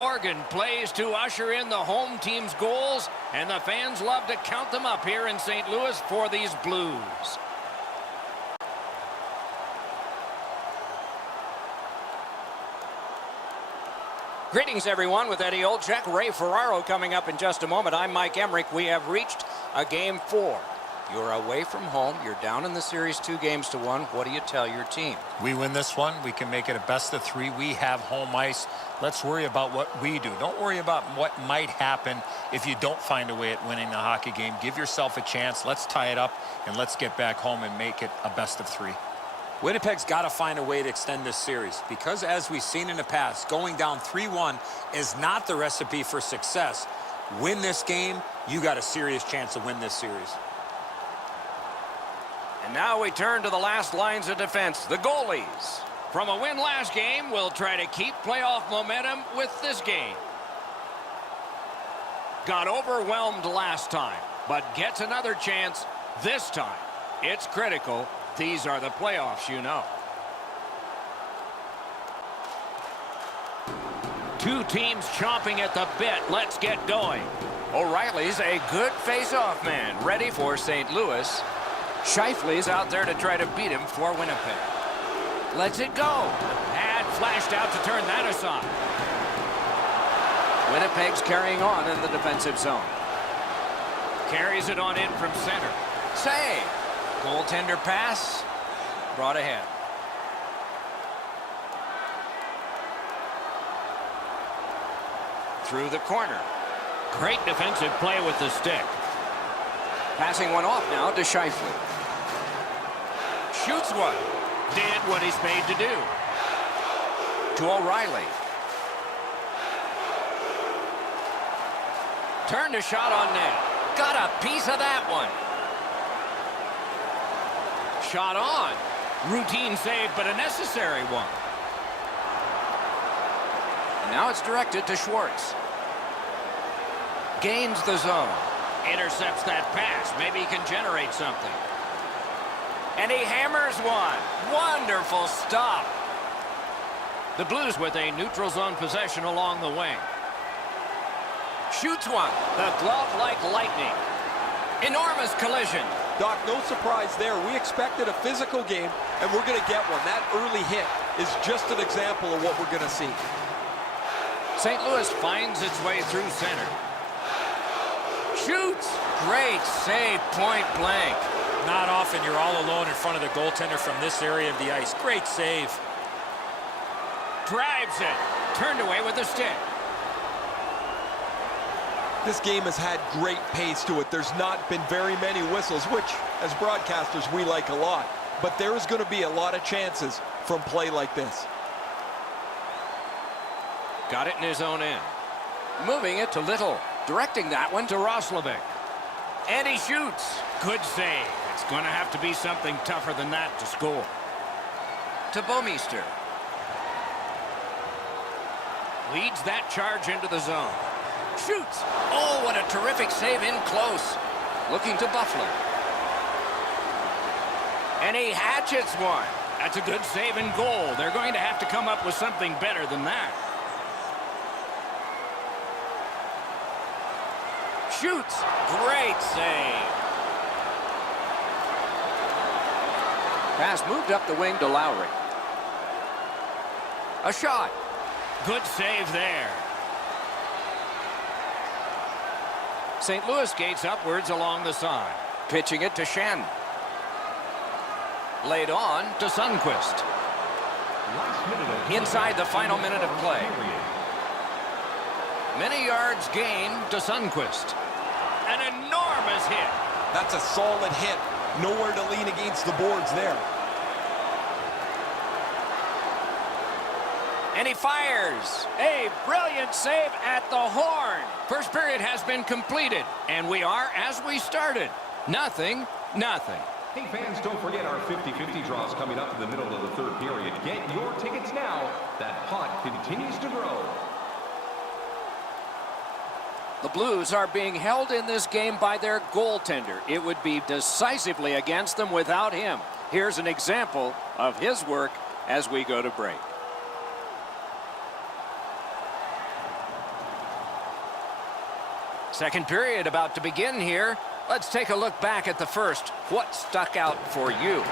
Morgan plays to usher in the home team's goals, and the fans love to count them up here in St. Louis for these Blues. Greetings, everyone, with Eddie Olczyk, Ray Ferraro coming up in just a moment. I'm Mike Emmerich. We have reached a Game 4. You're away from home. You're down in the series 2-1. What do you tell your team? We win this one. We can make it a best-of-3. We have home ice. Let's worry about what we do. Don't worry about what might happen if you don't find a way at winning the hockey game. Give yourself a chance. Let's tie it up, and let's get back home and make it a best-of-3. Winnipeg's got to find a way to extend this series because, as we've seen in the past, going down 3-1 is not the recipe for success. Win this game, you got a serious chance to win this series. And now we turn to the last lines of defense, the goalies. From a win last game, we'll try to keep playoff momentum with this game. Got overwhelmed last time, but gets another chance this time. It's critical. These are the playoffs, you know. Two teams chomping at the bit. Let's get going. O'Reilly's a good face-off man, ready for St. Louis. Scheifele's out there to try to beat him for Winnipeg. Lets it go. Pad flashed out to turn that aside. Winnipeg's carrying on in the defensive zone. Carries it on in from center. Save. Goaltender pass. Brought ahead. Through the corner. Great defensive play with the stick. Passing one off now to Scheifele. Shoots one. Did what he's made to do. To O'Reilly. Turned a shot on net. Got a piece of that one. Shot on. Routine save, but a necessary one. And now it's directed to Schwartz. Gains the zone. Intercepts that pass. Maybe he can generate something. And he hammers one. Wonderful stop. The Blues with a neutral zone possession along the wing. Shoots one. The glove like lightning. Enormous collision. Doc, no surprise there. We expected a physical game, and we're going to get one. That early hit is just an example of what we're going to see. St. Louis finds its way through center. Shoots. Great save, point blank. Not often you're all alone in front of the goaltender from this area of the ice. Great save. Drives it. Turned away with the stick. This game has had great pace to it. There's not been very many whistles, which, as broadcasters, we like a lot. But there is going to be a lot of chances from play like this. Got it in his own end. Moving it to Little. Directing that one to Roslovic. And he shoots. Good save. It's going to have to be something tougher than that to score. To Bouwmeester. Leads that charge into the zone. Shoots. Oh, what a terrific save in close. Looking to Buffler. And he hatchets one. That's a good save and goal. They're going to have to come up with something better than that. Shoots. Great save. Pass moved up the wing to Lowry. A shot. Good save there. St. Louis skates upwards along the side. Pitching it to Shen. Laid on to Sundqvist. Inside the final minute of play. Many yards gained to Sundqvist. An enormous hit. That's a solid hit. Nowhere to lean against the boards there. And he fires. A brilliant save at the horn. First period has been completed. And we are as we started. Nothing. Hey fans, don't forget our 50-50 draws coming up in the middle of the third period. Get your tickets now. That pot continues to grow. The Blues are being held in this game by their goaltender. It would be decisively against them without him. Here's an example of his work as we go to break. Second period about to begin here. Let's take a look back at the first. What stuck out for you?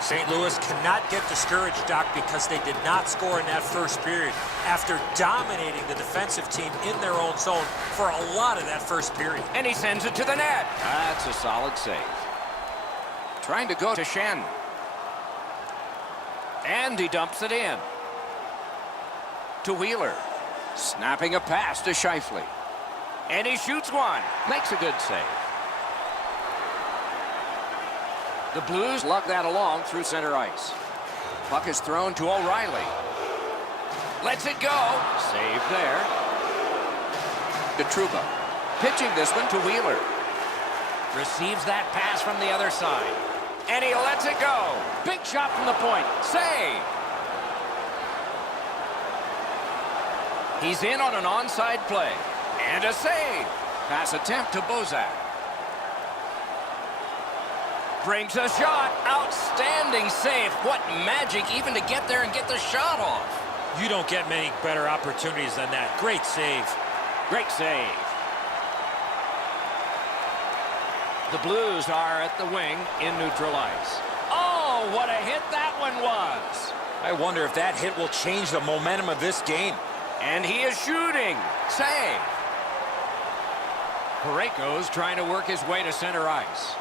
St. Louis cannot get discouraged, Doc, because they did not score in that first period after dominating the defensive team in their own zone for a lot of that first period. And he sends it to the net. That's a solid save. Trying to go to Shen. And he dumps it in. To Wheeler. Snapping a pass to Scheifele. And he shoots one. Makes a good save. The Blues lug that along through center ice. Puck is thrown to O'Reilly. Lets it go. Save there. To Trouba. Pitching this one to Wheeler. Receives that pass from the other side. And he lets it go. Big shot from the point. Save. He's in on an onside play. And a save. Pass attempt to Bozak. Brings a shot. Outstanding save. What magic even to get there and get the shot off. You don't get many better opportunities than that. Great save. Great save. The Blues are at the wing in neutral ice. Oh, what a hit that one was. I wonder if that hit will change the momentum of this game. And he is shooting. Save. Parayko's trying to work his way to center ice.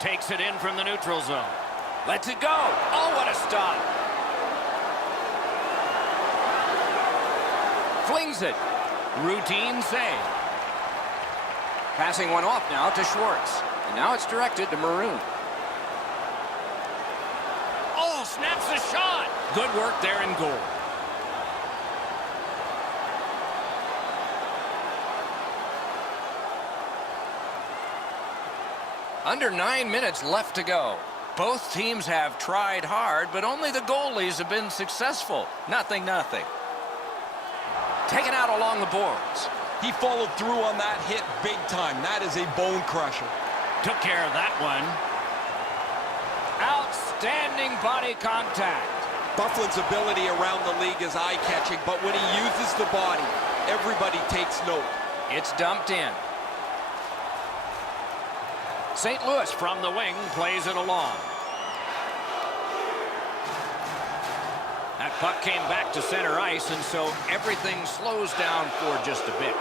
Takes it in from the neutral zone. Lets it go. Oh, what a stop. Flings it. Routine save. Passing one off now to Schwartz. And now it's directed to Maroon. Oh, snaps the shot. Good work there in goal. Under 9 minutes left to go. Both teams have tried hard, but only the goalies have been successful. Nothing. Taken out along the boards. He followed through on that hit big time. That is a bone crusher. Took care of that one. Outstanding body contact. Bufflin's ability around the league is eye-catching, but when he uses the body, everybody takes note. It's dumped in. St. Louis from the wing plays it along. That puck came back to center ice, and so everything slows down for just a bit.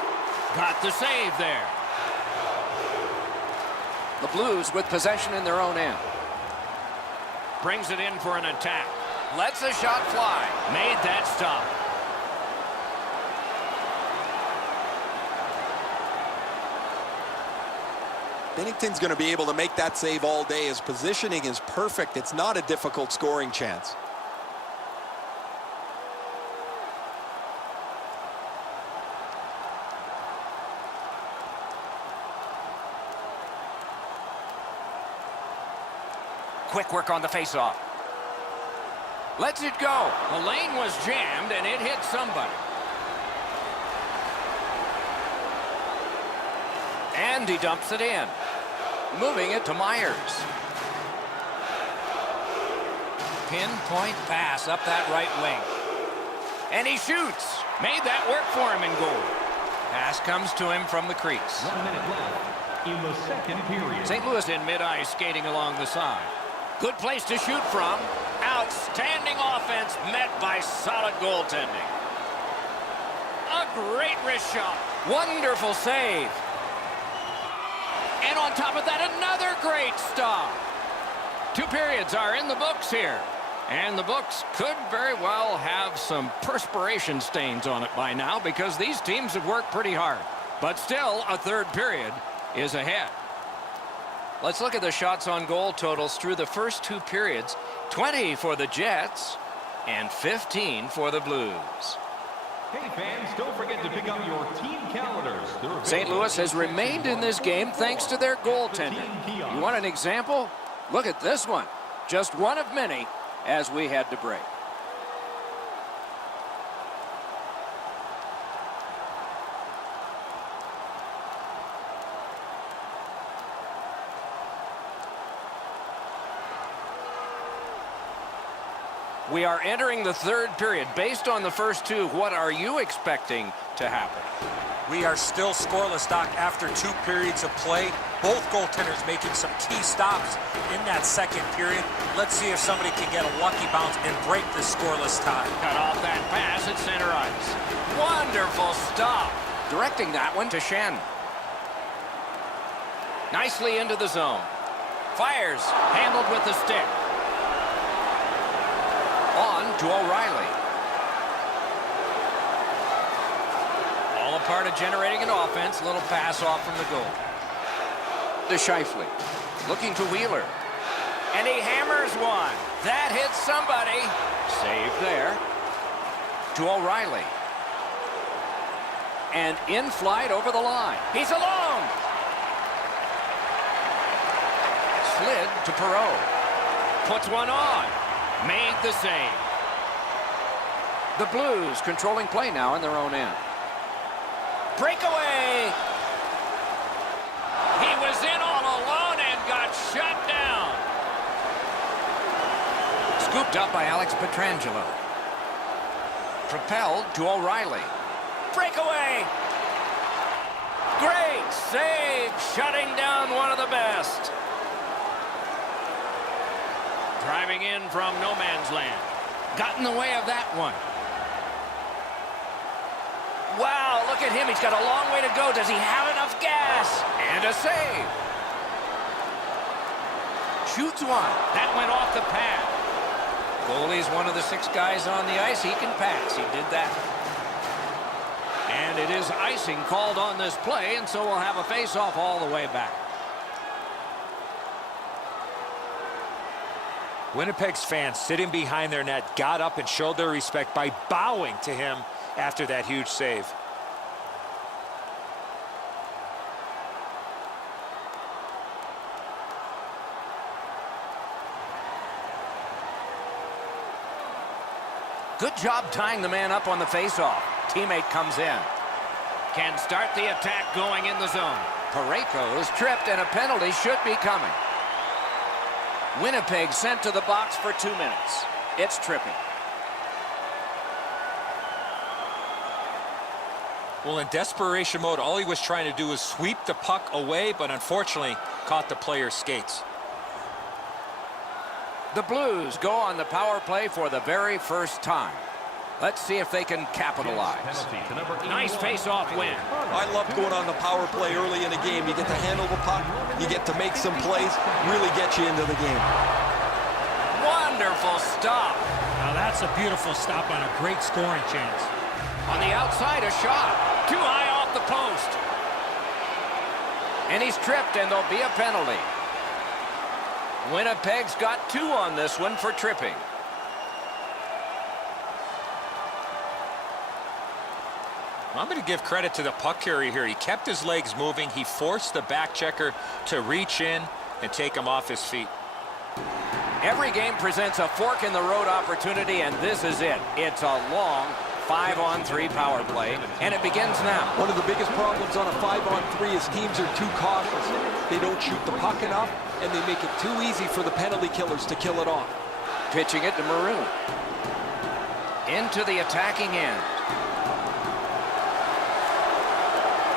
Got the save there. The Blues with possession in their own end. Brings it in for an attack. Lets a shot fly. Made that stop. Bennington's going to be able to make that save all day. His positioning is perfect. It's not a difficult scoring chance. Quick work on the faceoff. Lets it go. The lane was jammed and it hit somebody. And he dumps it in. Moving it to Myers. Pinpoint pass up that right wing. And he shoots. Made that work for him in goal. Pass comes to him from the crease. 1 minute left in the second period. St. Louis in mid-ice skating along the side. Good place to shoot from. Outstanding offense met by solid goaltending. A great wrist shot. Wonderful save. And on top of that, another great stop. 2 periods are in the books here. And the books could very well have some perspiration stains on it by now because these teams have worked pretty hard. But still, a third period is ahead. Let's look at the shots on goal totals through the first 2 periods. 20 for the Jets and 15 for the Blues. Hey fans, don't forget to pick up your team calendars. St. Louis has remained in this game thanks to their goaltending. You want an example? Look at this one. Just one of many as we had to break. We are entering the third period. Based on the first 2, what are you expecting to happen? We are still scoreless, Doc, after 2 periods of play. Both goaltenders making some key stops in that second period. Let's see if somebody can get a lucky bounce and break this scoreless tie. Cut off that pass at center ice. Wonderful stop. Directing that one to Shen. Nicely into the zone. Fires. Handled with the stick. On to O'Reilly. All a part of generating an offense. Little pass off from the goal. To Scheifele. Looking to Wheeler. And he hammers one. That hits somebody. Saved there. To O'Reilly. And in flight over the line. He's alone. Slid to Perreault. Puts one on. Made the save. The Blues controlling play now in their own end. Breakaway. He was in all alone and got shut down. Scooped up by Alex Pietrangelo. Propelled to O'Reilly. Breakaway. Great save. Shutting down one of the best. Driving in from no man's land. Got in the way of that one. Wow, look at him. He's got a long way to go. Does he have enough gas? And a save. Shoots one. That went off the pad. Goalie's one of the 6 guys on the ice. He can pass. He did that. And it is icing called on this play, and so we'll have a face-off all the way back. Winnipeg's fans sitting behind their net got up and showed their respect by bowing to him after that huge save. Good job tying the man up on the faceoff. Teammate comes in. Can start the attack going in the zone. Parayko is tripped and a penalty should be coming. Winnipeg sent to the box for 2 minutes. It's tripping. Well, in desperation mode, all he was trying to do was sweep the puck away, but unfortunately caught the player's skates. The Blues go on the power play for the very first time. Let's see if they can capitalize. Nice face-off win. I love going on the power play early in a game. You get to handle the puck, you get to make some plays, really get you into the game. Wonderful stop. Now that's a beautiful stop on a great scoring chance. On the outside, a shot. Too high off the post. And he's tripped, and there'll be a penalty. Winnipeg's got 2 on this one for tripping. I'm going to give credit to the puck carrier here. He kept his legs moving. He forced the back checker to reach in and take him off his feet. Every game presents a fork-in-the-road opportunity, and this is it. It's a long 5-on-3 power play, and it begins now. One of the biggest problems on a 5-on-3 is teams are too cautious. They don't shoot the puck enough, and they make it too easy for the penalty killers to kill it off. Pitching it to Maroon. Into the attacking end.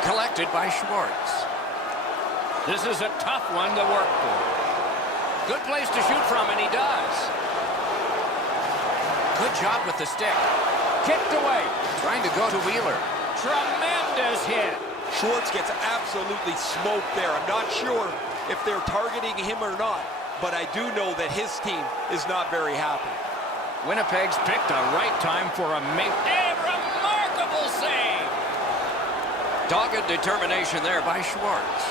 Collected by Schwartz. This is a tough one to work for. Good place to shoot from, and he does. Good job with the stick. Kicked away. Trying to go to Wheeler. Tremendous hit. Schwartz gets absolutely smoked there. I'm not sure if they're targeting him or not, but I do know that his team is not very happy. Winnipeg's picked the right time for a remarkable save. Dogged determination there by Schwartz.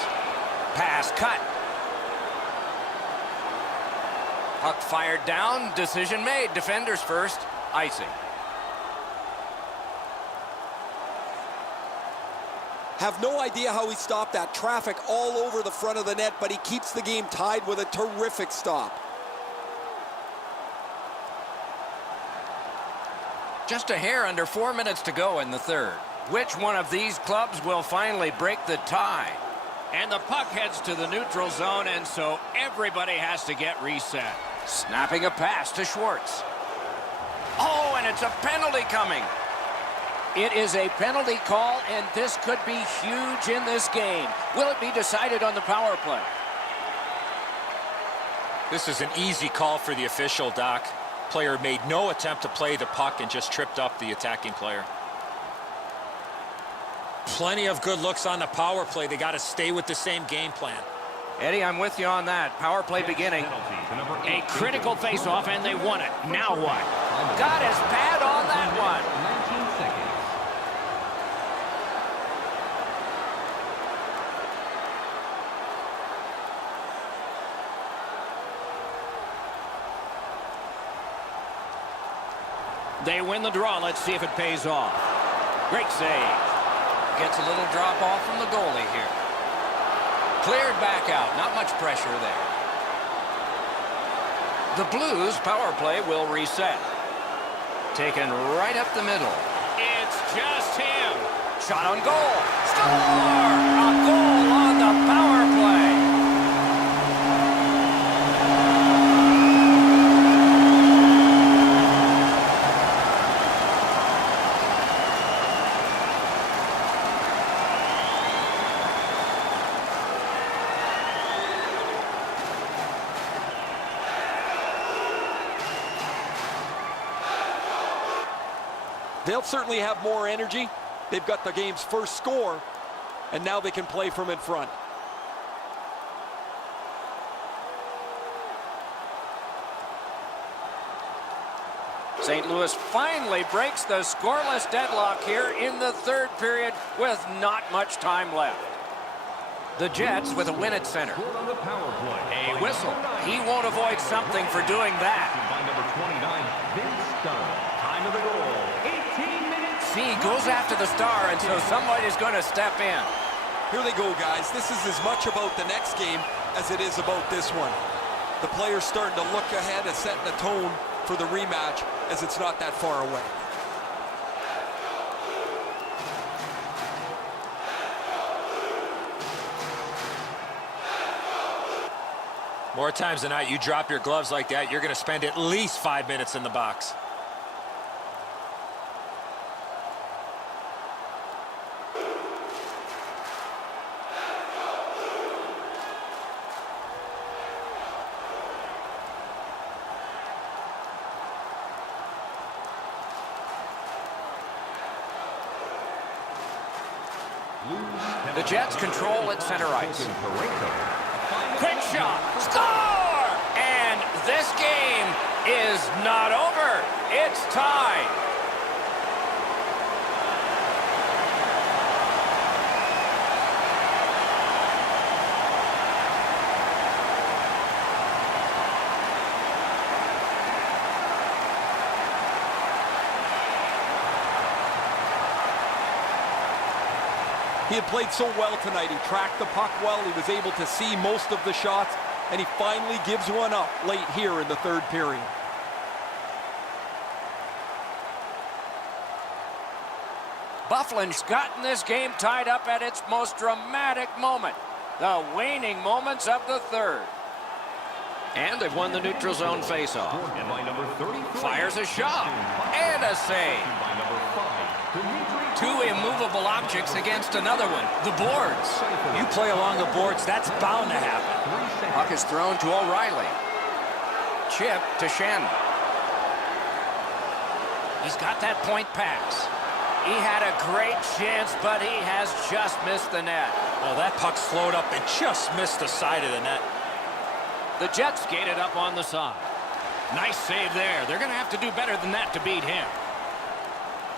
Pass cut. Puck fired down. Decision made. Defenders first. Icing. Have no idea how he stopped that. Traffic all over the front of the net, but he keeps the game tied with a terrific stop. Just a hair under 4 minutes to go in the third. Which one of these clubs will finally break the tie? And the puck heads to the neutral zone, and so everybody has to get reset. Snapping a pass to Schwartz. Oh, and it's a penalty coming. It is a penalty call, and this could be huge in this game. Will it be decided on the power play? This is an easy call for the official, Doc. Player made no attempt to play the puck and just tripped up the attacking player. Plenty of good looks on the power play. They got to stay with the same game plan. Eddie, I'm with you on that. Power play beginning. A critical face-off, and they won it. Now what? Got his pad on that one. 19 seconds. They win the draw. Let's see if it pays off. Great save. Gets a little drop off from the goalie here. Cleared back out. Not much pressure there. The Blues power play will reset. Taken right up the middle. It's just him. Shot on goal. Score! A goal on the power play. They'll certainly have more energy. They've got the game's first score, and now they can play from in front. St. Louis finally breaks the scoreless deadlock here in the third period with not much time left. The Jets with a win at center. Scored on the power play. A whistle. He won't avoid something for doing that. By number 29, Vince Dunn. Time of the goal, 18 minutes. See, he goes after the star, and so somebody's going to step in. Here they go, guys. This is as much about the next game as it is about this one. The players starting to look ahead and setting the tone for the rematch as it's not that far away. More times than not, you drop your gloves like that, you're going to spend at least 5 minutes in the box. The Jets control at center ice. Quick shot. Score! And this game is not over. It's tied. He had played so well tonight. He tracked the puck well. He was able to see most of the shots, and he finally gives one up late here in the third period. Bufflin's gotten this game tied up at its most dramatic moment. The waning moments of the third. And they've won the neutral zone faceoff. And by number 33, Fires a shot. And a save. by number 5, Two immovable objects against another one. The boards. You play along the boards, that's bound to happen. Puck is thrown to O'Reilly. Chip to Shannon. He's got that point pass. He had a great chance, but he has just missed the net. Well, that puck slowed up and just missed the side of the net. The Jets skated up on the side. Nice save there. They're going to have to do better than that to beat him.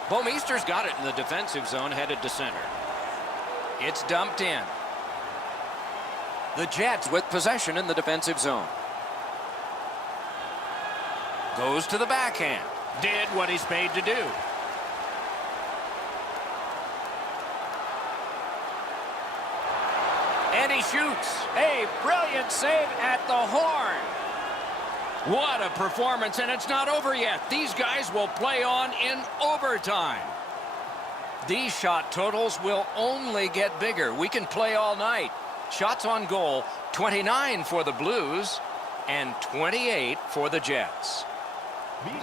Bomeister's got it in the defensive zone, headed to center. It's dumped in. The Jets with possession in the defensive zone. Goes to the backhand. Did what he's paid to do. And he shoots. A brilliant save at the horn. What a performance, and it's not over yet. These guys will play on in overtime. These shot totals will only get bigger. We can play all night. Shots on goal, 29 for the Blues and 28 for the Jets.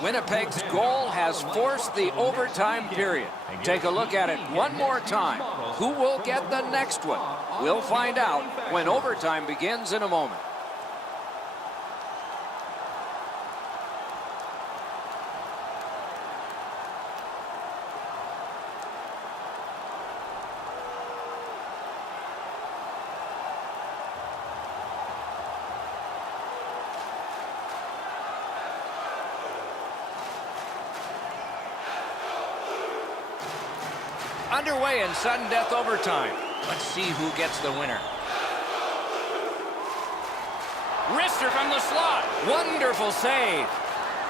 Winnipeg's goal has forced the overtime period. Take a look at it one more time. Who will get the next one? We'll find out when overtime begins in a moment. Underway in sudden death overtime. Let's see who gets the winner. Wrister from the slot. Wonderful save.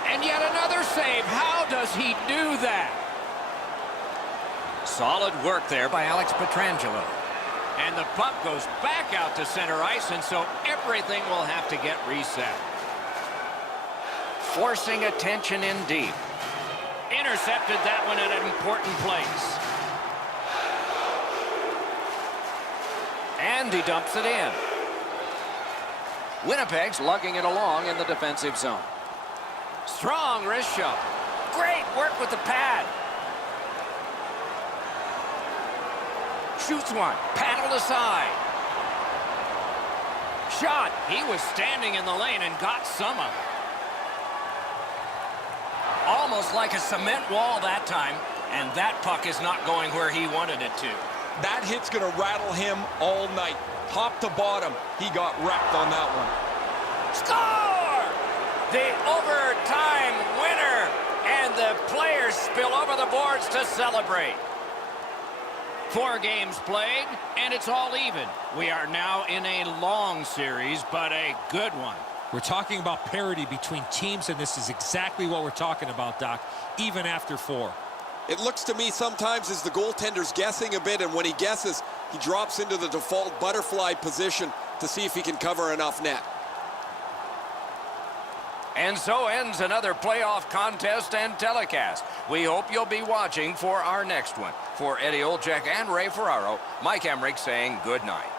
And yet another save. How does he do that? Solid work there by Alex Pietrangelo. And the puck goes back out to center ice, and so everything will have to get reset. Forcing attention in deep. Intercepted that one at an important place. And he dumps it in. Winnipeg's lugging it along in the defensive zone. Strong wrist shot. Great work with the pad. Shoots one. Paddled aside. Shot. He was standing in the lane and got some of it. Almost like a cement wall that time. And that puck is not going where he wanted it to. That hit's going to rattle him all night. Top to bottom, he got wrecked on that one. Score! The overtime winner. And the players spill over the boards to celebrate. 4 games played, and it's all even. We are now in a long series, but a good one. We're talking about parity between teams, and this is exactly what we're talking about, Doc, even after 4. It looks to me sometimes as the goaltender's guessing a bit, and when he guesses, he drops into the default butterfly position to see if he can cover enough net. And so ends another playoff contest and telecast. We hope you'll be watching for our next one. For Eddie Olczyk and Ray Ferraro, Mike Emmerich saying good night.